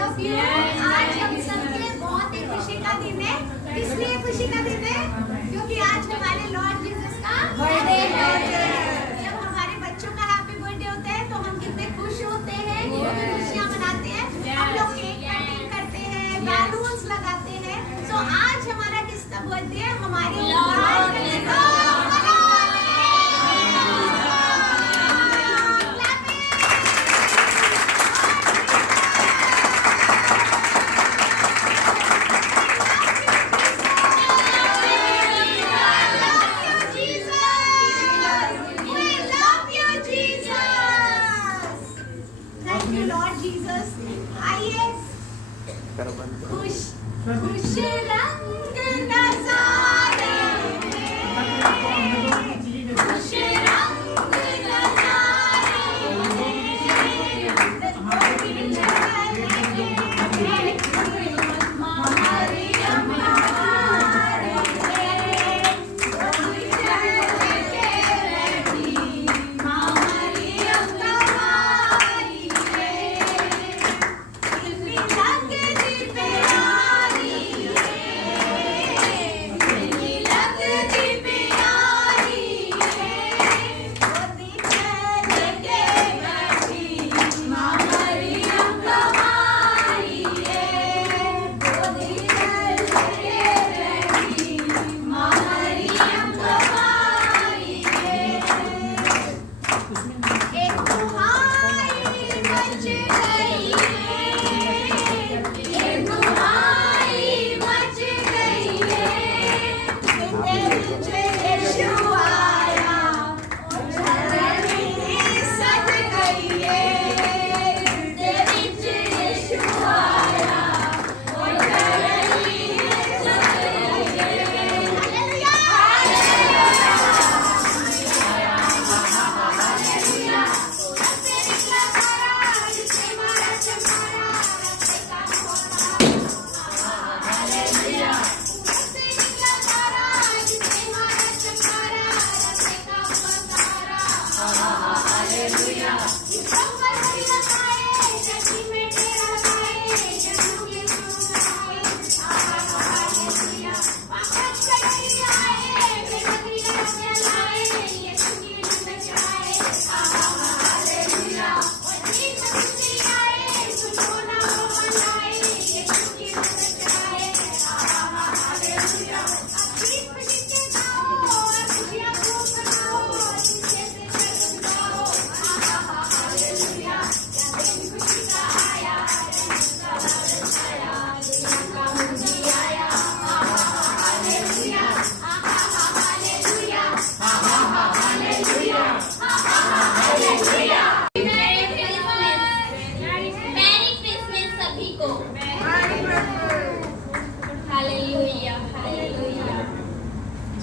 Love you. आज हम सबके बहुत ही खुशी का दिन है। किस लिए खुशी का दिन है? क्योंकि आज हमारे लॉर्ड जीसस का बर्थडे है। जब हमारे बच्चों का हैप्पी बर्थडे होता है तो हम कितने खुश होते हैं, कितनी खुशियाँ मनाते हैं। हम लोग केक कटिंग करते हैं, बैलून्स लगाते हैं। तो आज हमारा किसका बर्थडे है? हमारे खुश खुश रंग नजारे खुश रंग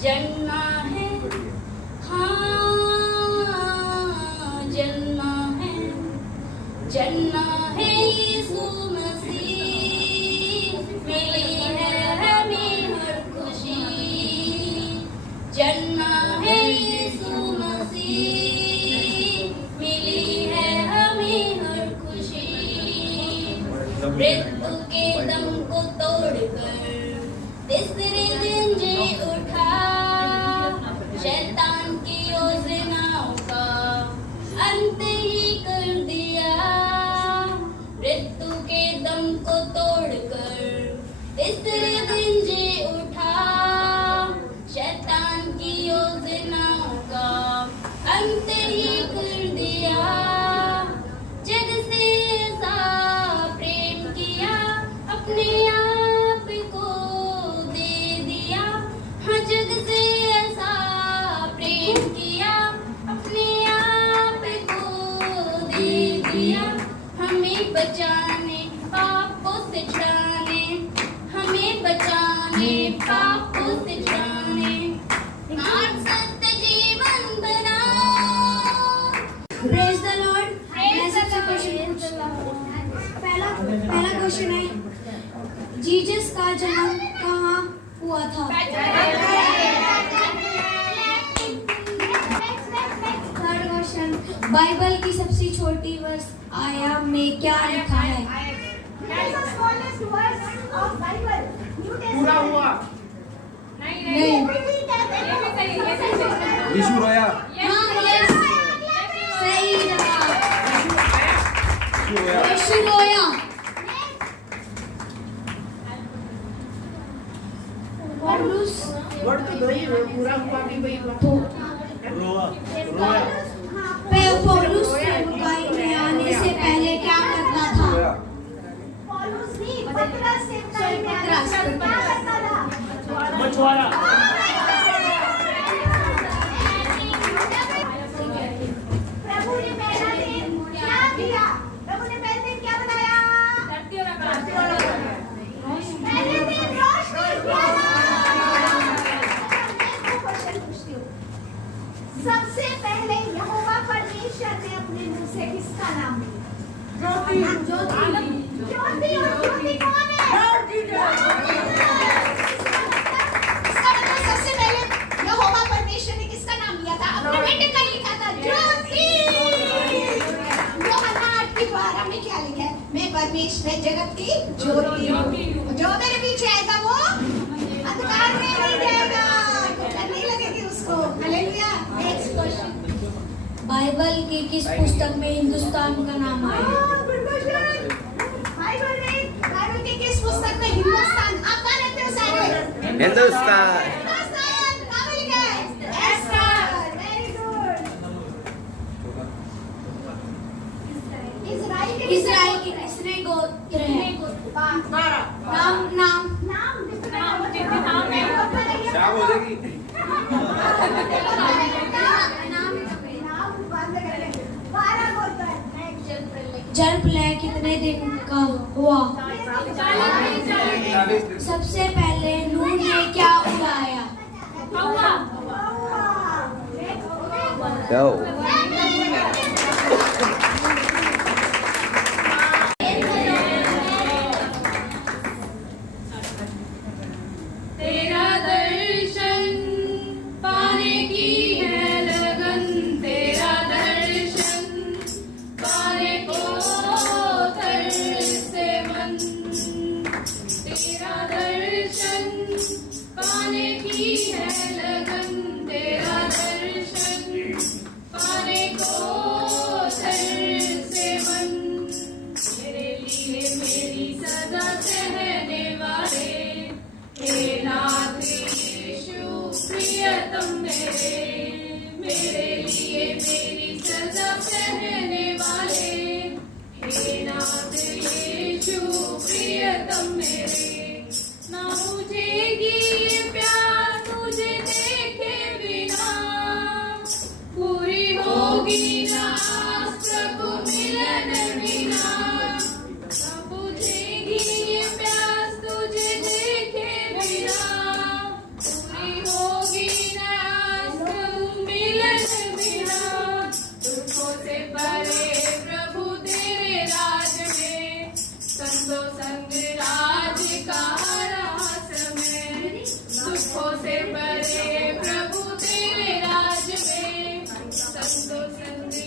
जन्मा है, हाँ जन्मा है यीशु मसीह, मिली है हमें हर खुशी। जन्मा है यीशु मसीह, मिली है हमें हर खुशी। मृत्यु के दम को तोड़कर तीसरे दिन जी उठा, शैतान की योजनाओं का अंत ही कर दिया। मृत्यु के दम को तोड़कर तीसरे दिन जी उठा, शैतान की योजनाओं का अंत ही कर दिया। जग से ऐसा प्रेम किया, अपने आप को दे दिया। हाँ जग से ऐसा प्रेम किया, अपने आप को दे दिया। हमें बचाने पापों से छुड़ाने, हमें बचाने पापों से छुड़ाने, आज सत्य जीवन बना। Praise the Lord. मैं सबसे क्वेश्चन पहला क्वेश्चन है, जीसस का जन्म कहाँ हुआ था? थर्ड क्वेश्चन, बाइबल की सबसे छोटी वर्ष आया में क्या लिखा है? It is the smallest words of Bible. New पूरा Testament. हुआ। नहीं। भी कहते हैं। सबसे छोटा। यीशु रोया। हाँ, yes. सही जवाब। यीशु रोया। यीशु रोया। पौलुस वर्ड तो दो ही है, पूरा हुआ भी वही हुआ। रोया। पौलुस सेवकाई में आने से पहले क्या करता था? रोया। पौलुस नहीं, पतरस सेवकाई में आने से पहले क्या करता था? मछुआरा। प्रभु ने पहला दिन क्या किया? प्रभु ने पहले दिन क्या बनाया? पहले दिन रोशनी किया। मैं क्वेश्चन पूछती हूँ। सबसे पहले यहोवा परमेश्वर ने अपने मुंह से किसका नाम लिया? ज्योति। ज्योति और ज्योति कौन है? इसका मतलब सबसे पहले यहोवा परमेश्वर ने किसका नाम लिया था? अपने बेटे का लिखा था ज्योति। यूहन्ना 8:12 में क्या लिखा है? मैं परमेश्वर जगत की ज्योति हूँ। जो मेरे पीछे आएगा वो अंधकार में नहीं जाएगा, ठोकर नहीं लगेगी उसको। हालेलुया। Next question. बाइबल की किस पुस्तक में हिंदुस्तान का नाम आया? Good question. बाइबल की किस पुस्तक में हिंदुस्तान? आप कहाँ रहते हो सारे? हिंदुस्तान। हिंदुस्तान। कहाँ पे लिखा है? एस्टर। Very good. इज़राइल के कितने गोत्र हैं? नाम क्या बोलेगी? जल प्रलय कितने दिन का हुआ? सबसे पहले नूह ने क्या उड़ाया? Go. तेरा दर्शन पाने की है लगन, तेरा दर्शन पाने को तरसे मन, तेरा दर्शन पाने की है लगन, तेरा दर्शन पाने को तरसे मन, मेरे लिए मेरी सदा सहने वाले, हे नाथ यीशु प्रियतम मेरे लिए मेरी सदा सहने वाले, हे नाथ यीशु प्रियतम मेरे, ना बुझेगी ये प्यास तुझे देखे बिना, पूरी होगी ना आस प्रभु मिलन बिना, ना बुझेगी ये प्यास तुझे देखे बिना, पूरी होगी ना आस प्रभु मिलन बिना, दुखों से भरे प्रभु तेरे राज में, संतों संग राज का रास में, दुखों से भरे प्रभु तेरे राज में, संतों संग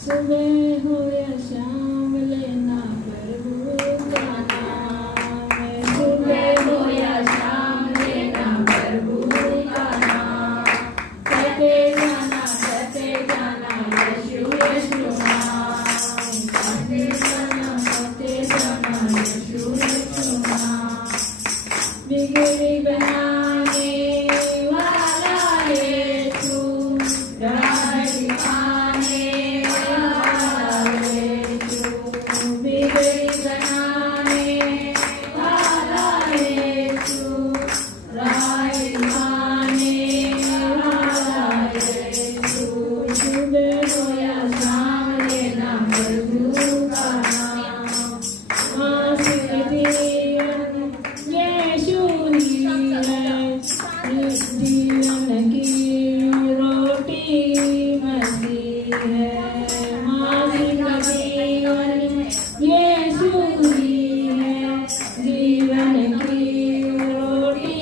सुबह हो या शाम लेना प्रभु का नाम। सुबह हो या शाम लेना प्रभु का नाम। कहते जाना यीशु यीशु नाम। कहते जाना यीशु यीशु नाम। बिगड़ी बनाने वाला यीशु, राह दिखाने वाला यीशु। बिगड़ी बनाने वाला यीशु, राह दिखाने वाला यीशु। सुबह हो या शाम लेना प्रभु का नाम। आसिक जीवन यीशु ही है, जीवन की रोटी मसीह है। मासिक जीवन यीशु ही है, जीवन की रोटी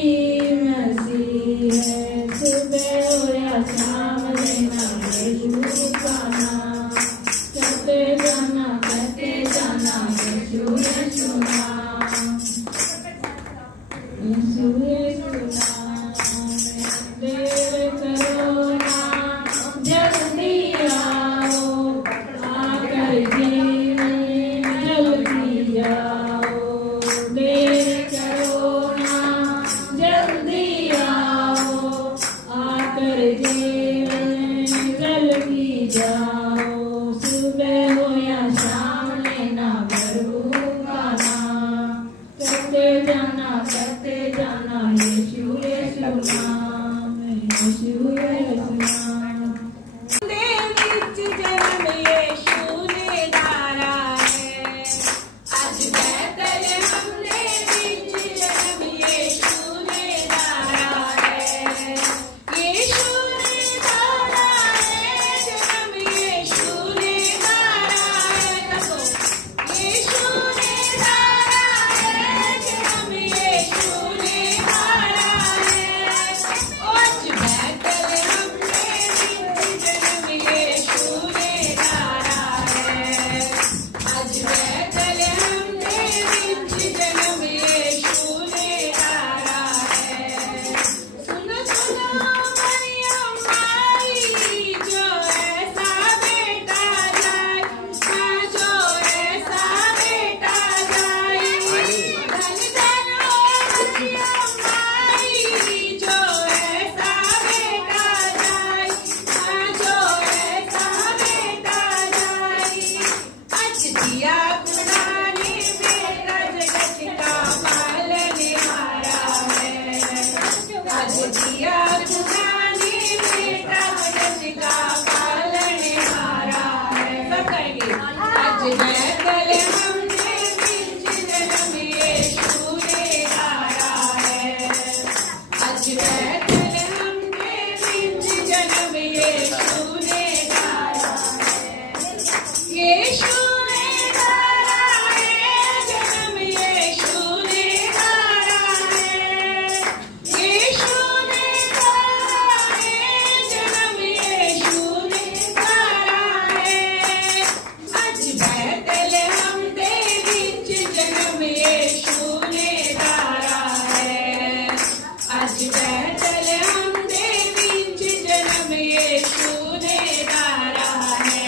मसीह है। सुबह हो या शाम लेना यीशु का नाम। कहते जाना यीशु यीशु नाम। यीशु यीशु नाम। देर करो ना, जल्दी आओ, आकर जीवन जल्दी आओ। देर करो ना, जल्दी आओ, आकर जीवन जल्दी जाओ। सुबह हो या शाम लेना प्रभु का नाम। करते जाना यीशु यीशु नाम। यीशु यीशु नाम। दे विच जन्म यीशु ने धारा है। आज बैतलहम दे विच जन्म यीशु ने धारा है। यीशु ने धारा है, जन्म यीशु ने धारा है। यीशु ने धारा है, जन्म यीशु ने धारा है। आज बैतलहम दे विच जन्म यीशु ने धारा है। आज बैतलहम दे विच जन्म यीशु ने धारा है। सुनो सुनो मरियम आई, जो ऐसा बेटा जाए, हाँ जो ऐसा बेटा जाए। धन धन हो मरियम आई, जो ऐसा बेटा जाए, हाँ जो ऐसा बेटा जाए। आज दिया खुदा ने बेटा जगत का पालनहारा है। आज दिया खुदा ने बेटा जगत का पालनहारा है। सब कहेंगे। आज बैतलहम दे विच जन्म यीशु ने धारा है। आज बैतलहम दे विच जन्म यीशु ने धारा है। यीशु ने धारा है, जन्म यीशु ने धारा है। यीशु ने धारा है, जन्म यीशु ने धारा है। आज बैतलहम दे विच जन्म यीशु ने धारा है। आज बैतलहम दे विच जन्म यीशु ने धारा है।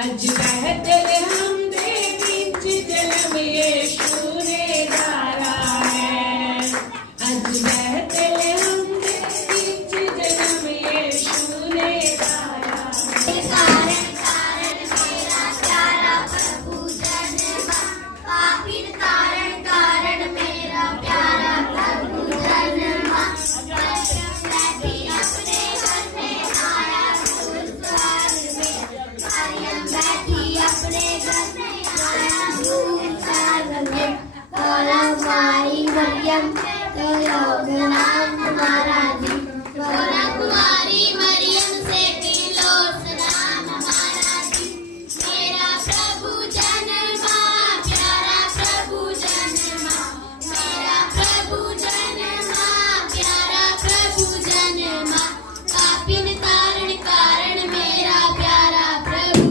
आज बैतलहम दे विच जन्म यीशु ने धारा है। आज बैतलहम दे विच जन्म यीशु ने धारा है। कारण कारण मेरा प्यारा प्रभु जन्मा। पापिन कारण कारण मेरा प्यारा प्रभु जन्मा। मरियम बैठी अपने घर में, आया दूर स्वर्ग में। बोला कुंवारी मरियम, तो योग नाम हमारा जी। बोला कुंवारी मरियम से किलो सलाम हमारा जी। मेरा प्रभु जन्मा, प्यारा प्रभु जन्मा। मेरा प्रभु जन्मा, प्यारा प्रभु जन्मा। पापिन कारण कारण मेरा प्यारा प्रभु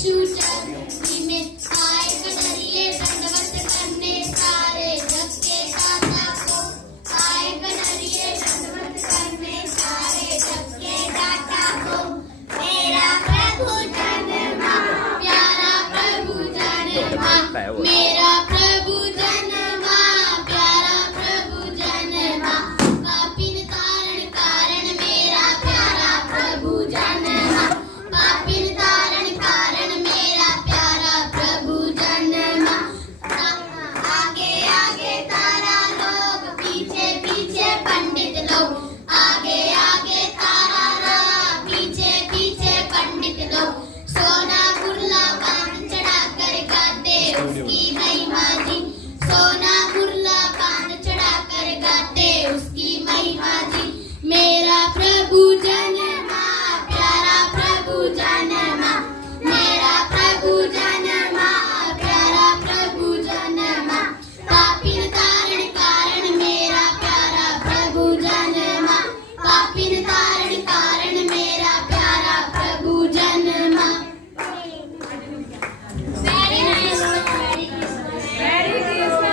यीशु चरनी में आए कटोरिए दंडवत करने सारे जग के दाता को आए कटोरिए दंडवत करने सारे जग के दाता को मेरा प्रभु जन्मा प्यारा प्रभु जन्मा मेरा प्रभु जन्मा प्यारा प्रभु जन्मा पापिन तारण कारण मेरा प्यारा प्रभु जन्मा पापिन तारण कारण मेरा प्यारा प्रभु जन्मा आगे आगे तारा लोग पीछे पीछे पंडित लोग आगे आगे तारा लोग पीछे पीछे पंडित लोग सोना गुरला पान चढ़ा कर गाते उसकी महिमा जी सोना गुरला पान चढ़ा कर गाते उसकी महिमा जी मेरा प्रभु जन्मा प्यारा प्रभु जन्मा मेरा प्रभु जन्मा प्यारा प्रभु जन्मा पापिन तारण कारण मेरा प्यारा प्रभु जन्मा पापिन तारण कारण मेरा प्यारा प्रभु जन्मा वेरी नाइस वेरी क्रिसमस।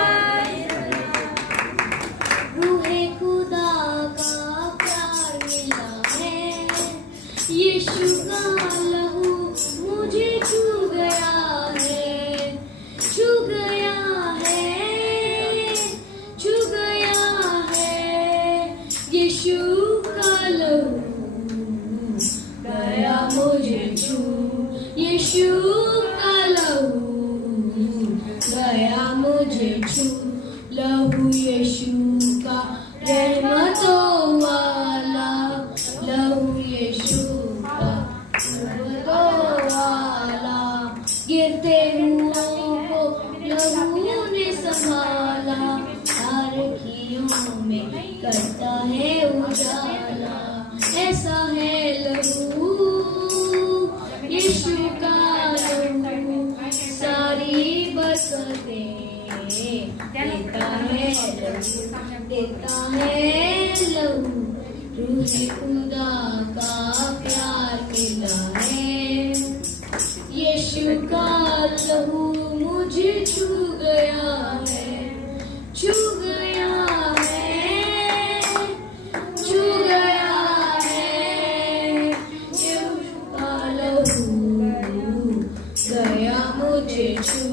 रूहे खुदा का प्यार मिला है यीशु का लहू मुझे छू गया है छू गया है छू गया है यीशु का लहू गया मुझे छू यीशु का लहू गया मुझे छू लहू यीशु का रहमतों वाला लहू यीशु का रहमतों वाला गिरते हुओं को लहू ने संभाला आँखियों में करता है उजाला ऐसा है लहू यीशु का लहू सारी बरकतें देता है लहू रूहे खुदा का प्यार मिला है यीशु का लहू मुझे छू गया है छू गया है छू गया है यीशु का लहू गया मुझे छू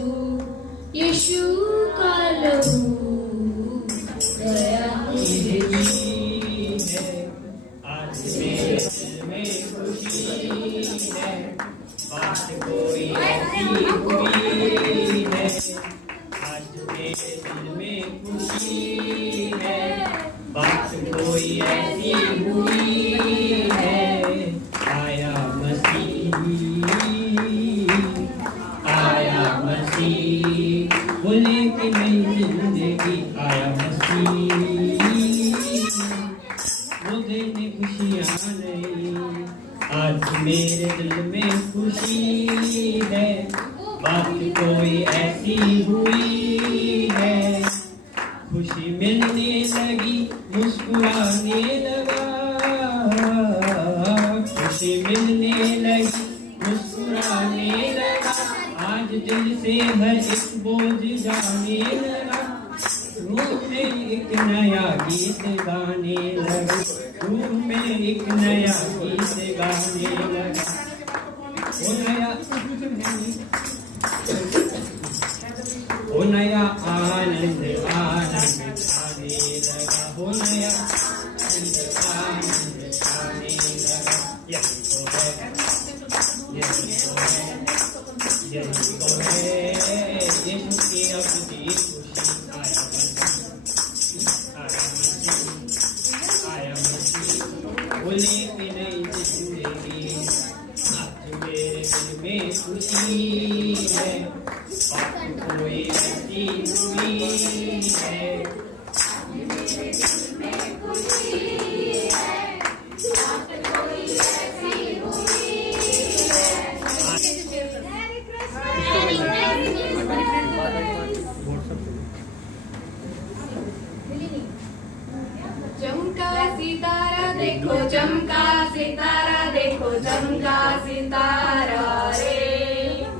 यीशु का लहू गया मुझे छू आज मेरे दिल में खुशी है बात कोई ऐसी हुई है आज मेरे दिल में खुशी है बात कोई ऐसी हुई है आया मसीह बोले कि नई जिंदगी आया मसीह वो देने खुशियाँ नई आज मेरे दिल में खुशी है बात कोई ऐसी हुई है खुशी मिलने लगी मुस्कुराने लगा खुशी मिलने लगी मुस्कुराने लगा आज दिल से हर एक बोझ जाने लगा रूह में एक नया गीत गाने लगा रूह में एक नया गीत गाने लगा वो नया आनंद आनंद आने लगा वो नया आनंद आनंद आने लगा यही तो है यही तो है यही तो है यीशु की अपनी खुशी आया मसीह बोले कि नई जिंदगी आज मेरे दिल में खुशी है बात कोई ऐसी हुई है मेरे दिल में खुशी है बात कोई ऐसी हुई है चमका सितारा देखो चमका सितारा देखो चमका सितारा रे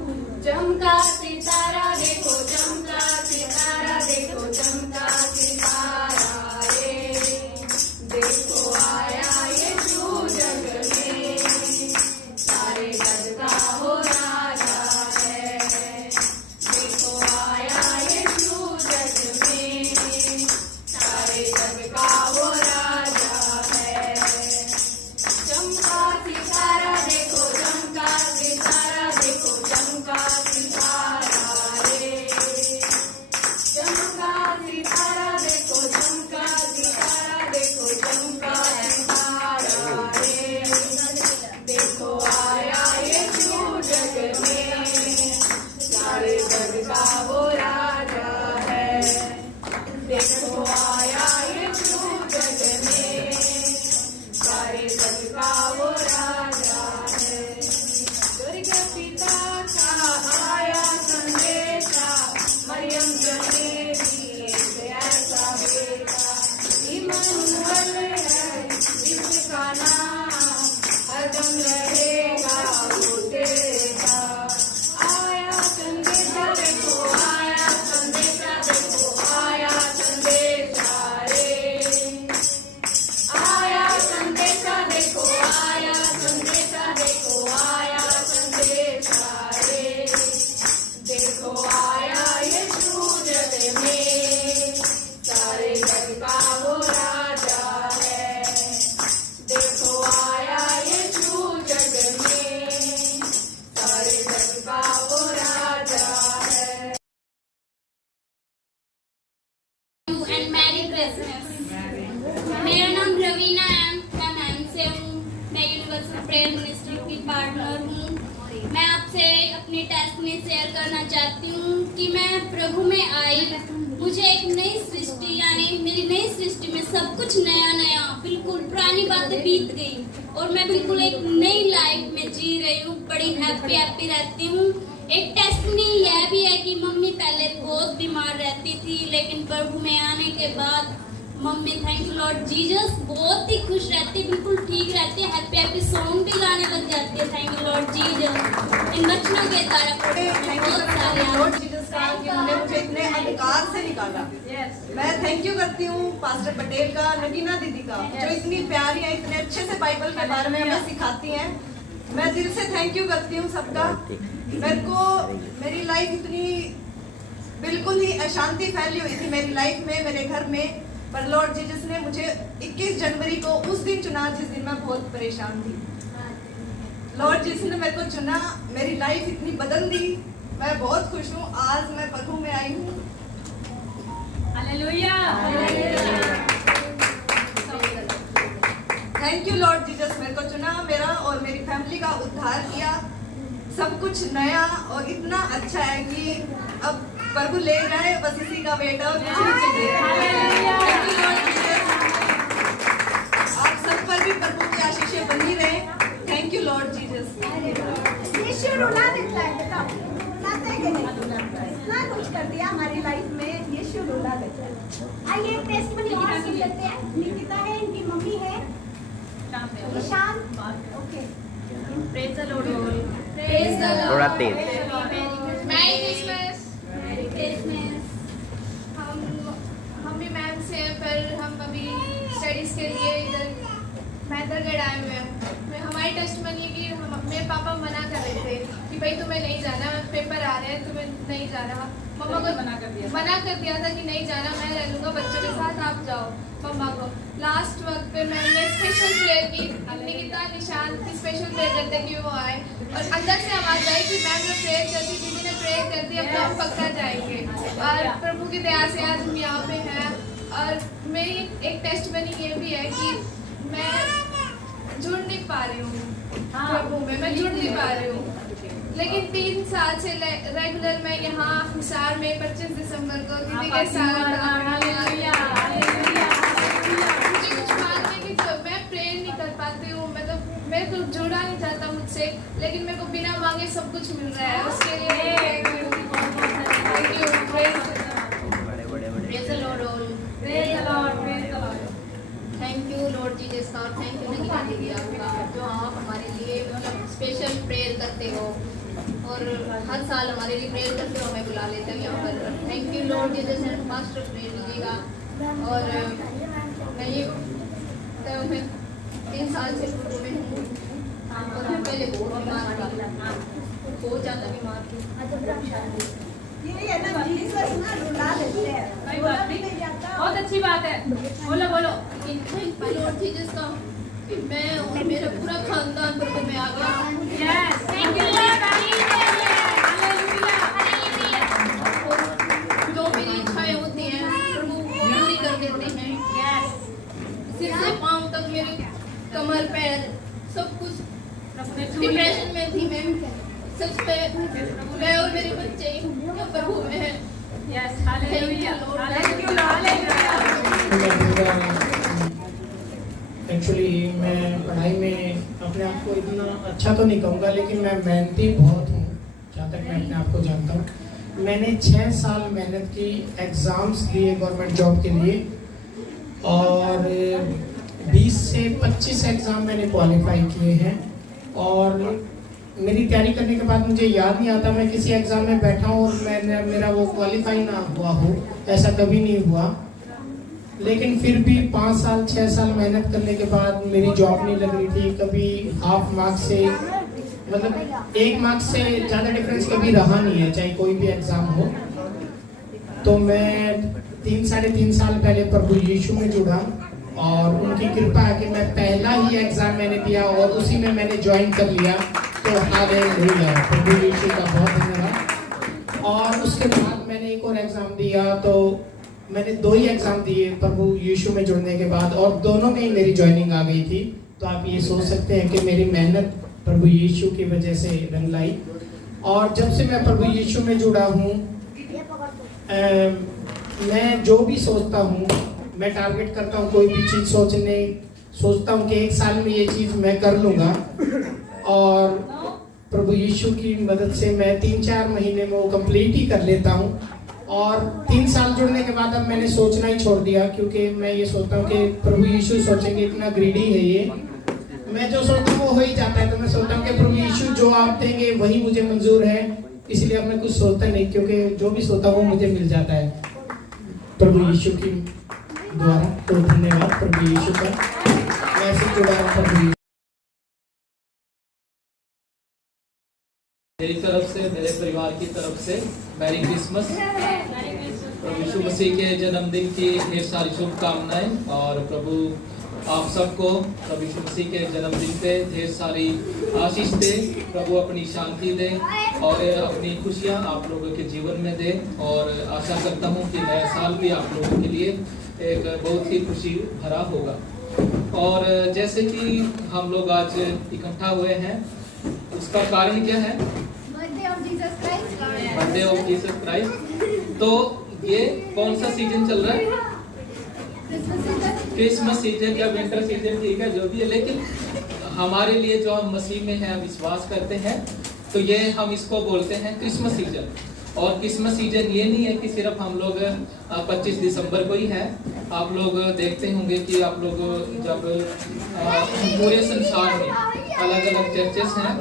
सबका वो राजा है। And merry Christmas. मेरा नाम रवीना एम का नाम से हूँ। मैं यूनिवर्सल प्रेयर मिनिस्ट्री की पार्टनर हूँ। मैं आपसे अपनी टेस्ट में शेयर करना चाहती हूँ कि मैं प्रभु में आई, मुझे एक नई सृष्टि यानी मेरी नई सृष्टि में सब कुछ नया नया, बिल्कुल पुरानी बातें बीत गई और मैं बिल्कुल एक नई लाइफ में जी रही हूँ। बड़ी हैप्पी रहती हूँ। एक टेस्टनी यह भी है कि मम्मी पहले बहुत बीमार रहती थी, लेकिन प्रभु में आने के बाद mummy thank you Lord Jesus बहुत ही खुश रहती है, बिल्कुल ठीक रहती है, हैप्पी सॉन्ग भी गाने लग जाती है। Thank you Lord Jesus. इन बच्चों के द्वारा लॉर्ड जीसस का कि उन्होंने मुझे इतने अंधकार से निकाला। मैं थैंक यू करती हूँ पास्टर पटेल का, नगीना दीदी का, जो इतनी प्यारी है, इतने अच्छे से बाइबल के बारे में हमें सिखाती हैं। मैं दिल से थैंक यू करती हूँ सबका। मेरे को मेरी लाइफ इतनी बिल्कुल ही अशांति फैली हुई थी मेरी लाइफ में, मेरे घर में, पर लॉर्ड जीसस ने मुझे 21 जनवरी को उस दिन चुना जिस दिन मैं बहुत परेशान थी। लॉर्ड जीसस ने मेरे को चुना, मेरी लाइफ इतनी बदल दी। मैं बहुत खुश हूँ, आज मैं प्रभु में आई हूँ। Hallelujah. Thank you Lord Jesus, मेरे को चुना, मेरा और मेरी फैमिली का उद्धार किया। सब कुछ नया और इतना अच्छा है कि अब प्रभु ले जाए, बस इसी का वेट है और कुछ नहीं चाहिए। Thank you Lord Jesus. आप सब पर भी प्रभु की आशीषें बनी रहे। Thank you Lord Jesus. यीशु रुला देता है बेटा, रुलाता है कि नहीं? इतना कुछ कर दिया हमारी लाइफ में, यीशु रुला देता है। आइए एक टेस्ट में और सुन लेते हैं। निकिता है, इनकी मम्मी है Ishan. Okay, praise the Lord. थोड़ा तेज। Merry Christmas. Merry Christmas. हम भी मैम से हैं, पर हम अभी स्टडीज के लिए इधर मैथरगढ़ आए हुए हैं। हमारी टेस्टमनी की मेरे पापा मना कर रहे थे कि भाई तुम्हें नहीं जाना, पेपर आ रहे हैं, तुम्हें नहीं जाना। मम्मा को मना कर दिया था कि नहीं जाना, मैं रह लूँगा बच्चों के साथ, आप जाओ। मम्मा को लास्ट वक्त पे मैंने स्पेशल प्रेयर की, निकिता निशान की स्पेशल प्रेयर करते कि वो आए, और अंदर से आवाज़ आई कि मैम ने प्रेयर कर दी, दीदी ने प्रेयर कर दी, अब तो हम पक्का जाएंगे। और प्रभु की दया से आज हम यहाँ पे हैं। और मेरी एक टेस्टमनी ये भी है कि मैं जुड़ नहीं पा रही हूँ प्रभु में, मैं जुड़ नहीं पा रही हूँ, लेकिन 3 साल से रेगुलर मैं यहाँ हिसार में 25 दिसंबर को दीदी के साथ मुझे कुछ मांगने की मैं प्रेयर नहीं कर पाती हूँ, मतलब मेरे को जुड़ा नहीं जाता मुझसे, लेकिन मेरे को बिना मांगे सब कुछ मिल रहा है, उसके लिए thank you. Praise the Lord. Thank you Lord Jesus का, थैंक यू नगीना दीदी आपका, जो आप हमारे लिए मतलब स्पेशल प्रेयर करते हो और हर साल हमारे लिए प्रेयर करते हो, हमें बुला लेते हो यहाँ पर। Thank you Lord Jesus and pastor prayer कीजिएगा। और मैं ये तो मैं 3 साल से प्रभु में हूँ और हम पहले बहुत बीमार थी, बहुत ज़्यादा बीमार थी। ये है ना जीसस ना रुला देते हैं, बहुत अच्छी बात है, बोलो बोलो। थैंक यू लॉर्ड जीसस का कि मैं और मेरा पूरा खानदान प्रभु में आ गया। Yes, thank you Lord. जो मेरी इच्छाएं होती हैं प्रभु वो पूरी कर देते हैं। सिर से पाँव तक मेरे कमर पैर सब कुछ। डिप्रेशन में थी मैं, सच पे मैं और मेरे बच्चे प्रभु में हैं। Yes, hallelujah. एक्चुअली मैं पढ़ाई में अपने आप को इतना अच्छा तो नहीं कहूँगा, लेकिन मैं मेहनती बहुत हूँ जहाँ तक मैं अपने आप को जानता हूँ। मैंने 6 साल मेहनत की, एग्ज़ाम्स दिए गवर्नमेंट जॉब के लिए और 20 से 25 एग्ज़ाम मैंने क्वालिफाई किए हैं। और मेरी तैयारी करने के बाद मुझे याद नहीं आता मैं किसी एग्ज़ाम में बैठा हूँ और मेरा वो क्वालिफाई ना हुआ हो, ऐसा कभी नहीं हुआ। लेकिन फिर भी 5 साल 6 साल मेहनत करने के बाद मेरी जॉब नहीं लग रही थी। कभी हाफ मार्क्स से, मतलब 1 मार्क्स से ज़्यादा डिफरेंस कभी रहा नहीं है, चाहे कोई भी एग्ज़ाम हो। तो मैं 3-3.5 साल पहले प्रभु यीशु में जुड़ा और उनकी कृपा है कि मैं पहला ही एग्ज़ाम मैंने दिया और उसी में मैंने ज्वाइन कर लिया। तो हालेलुया, प्रभु यीशु का बहुत धन्यवाद। और उसके बाद मैंने एक और एग्ज़ाम दिया, तो मैंने 2 ही एग्ज़ाम दिए प्रभु यीशु में जुड़ने के बाद, और दोनों में ही मेरी ज्वाइनिंग आ गई थी। तो आप ये सोच सकते हैं कि मेरी मेहनत प्रभु यीशु की वजह से रंग लाई। और जब से मैं प्रभु यीशु में जुड़ा हूँ, मैं जो भी सोचता हूँ, मैं टारगेट करता हूँ कोई भी चीज़ सोचता हूँ कि 1 साल में ये चीज़ मैं कर लूँगा, और प्रभु यीशु की मदद से मैं 3-4 महीने में वो कंप्लीट ही कर लेता हूँ। और 3 साल जुड़ने के बाद अब मैंने सोचना ही छोड़ दिया, क्योंकि मैं ये सोचता हूँ कि प्रभु यीशु सोचेंगे इतना ग्रीडी है ये, मैं जो सोचता हूँ वो हो ही जाता है। तो मैं सोचता हूँ कि प्रभु यीशु जो आप देंगे वही मुझे मंजूर है, इसलिए अब मैं कुछ सोचता नहीं, क्योंकि जो भी सोता हूँ वो मुझे मिल जाता है प्रभु यीशु की द्वारा। तो धन्यवाद प्रभु यीशु का, मैं ऐसे जुड़ा हूँ प्रभु यीशु। मेरी तरफ से, मेरे परिवार की तरफ से मैरी क्रिसमस। प्रभु यीशु मसीह के जन्मदिन की ढेर सारी शुभकामनाएं, और प्रभु आप सबको प्रभु यीशु मसीह के जन्मदिन पे ढेर सारी आशीष दे, प्रभु अपनी शांति दे और अपनी खुशियां आप लोगों के जीवन में दे। और आशा करता हूं कि नया साल भी आप लोगों के लिए एक बहुत ही खुशी भरा होगा। और जैसे कि हम लोग आज इकट्ठा हुए हैं, उसका कारण क्या है? Birthday of Jesus Christ. Birthday of Jesus Christ. तो ये कौन सा सीजन चल रहा है? क्रिसमस सीजन या विंटर सीजन, ठीक है, जो भी है। लेकिन हमारे लिए जो हम मसीह में हैं, विश्वास करते हैं, तो ये हम इसको बोलते हैं क्रिसमस सीजन। और क्रिसमस सीजन ये नहीं है कि सिर्फ हम लोग 25 दिसंबर को ही है। आप लोग देखते होंगे कि आप लोग जब पूरे संसार में अलग अलग चर्चेस हैं,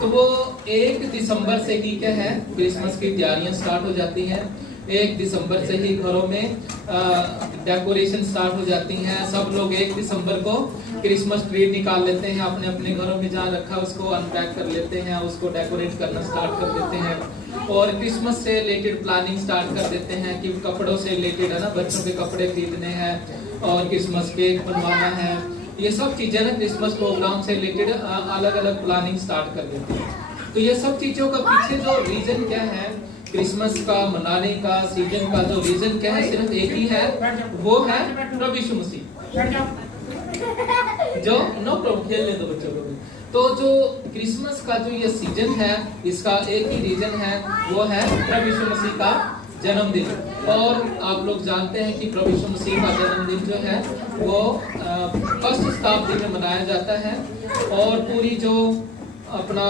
तो वो 1 दिसंबर से ही क्या है, क्रिसमस की तैयारियां स्टार्ट हो जाती हैं। 1 दिसंबर से ही घरों में डेकोरेशन स्टार्ट हो जाती हैं। सब लोग 1 दिसंबर को क्रिसमस ट्री निकाल लेते हैं, अपने अपने घरों में जहाँ रखा उसको अनपैक कर लेते हैं, उसको डेकोरेट करना स्टार्ट कर देते हैं, और क्रिसमस से रिलेटेड प्लानिंग स्टार्ट कर देते हैं कि कपड़ों से रिलेटेड है ना, बच्चों के कपड़े खरीदने हैं और क्रिसमस केक बनवाना है। ये सब चीजें ना क्रिसमस प्रोग्राम से रिलेटेड अलग अलग प्लानिंग स्टार्ट कर देते हैं। तो ये सब चीजों का पीछे जो रीजन क्या है, क्रिसमस का मनाने का, सीजन का जो रीजन क्या है, सिर्फ एक ही है, वो है प्रभु यीशु मसीह। जो नो प्रॉब्लम, खेलने दो बच्चों को भी। तो जो क्रिसमस का जो ये सीजन है, इसका एक ही रीजन है, वो है प्रभु यीशु मसीह का जन्मदिन। और आप लोग जानते हैं कि प्रभु यीशु मसीह का जन्मदिन जो है वो 1st शताब्दी में मनाया जाता है। और पूरी जो अपना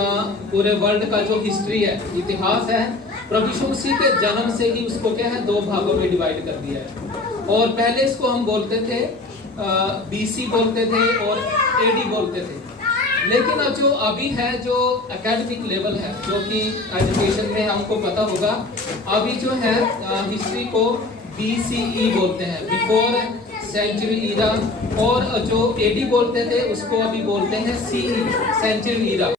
पूरे वर्ल्ड का जो हिस्ट्री है, इतिहास है, प्रभु यीशु मसीह के जन्म से ही उसको क्या है, 2 भागों में डिवाइड कर दिया है। और पहले इसको हम बोलते थे BC बोलते थे और AD बोलते थे। लेकिन अब जो अभी है, जो एकेडमिक लेवल है, जो कि एजुकेशन में हमको पता होगा, अभी जो है हिस्ट्री को BCE बोलते हैं, बिफोर सेंचुरी ईरा। और जो AD बोलते थे उसको अभी बोलते हैं CE, सेंचुरी ईरा।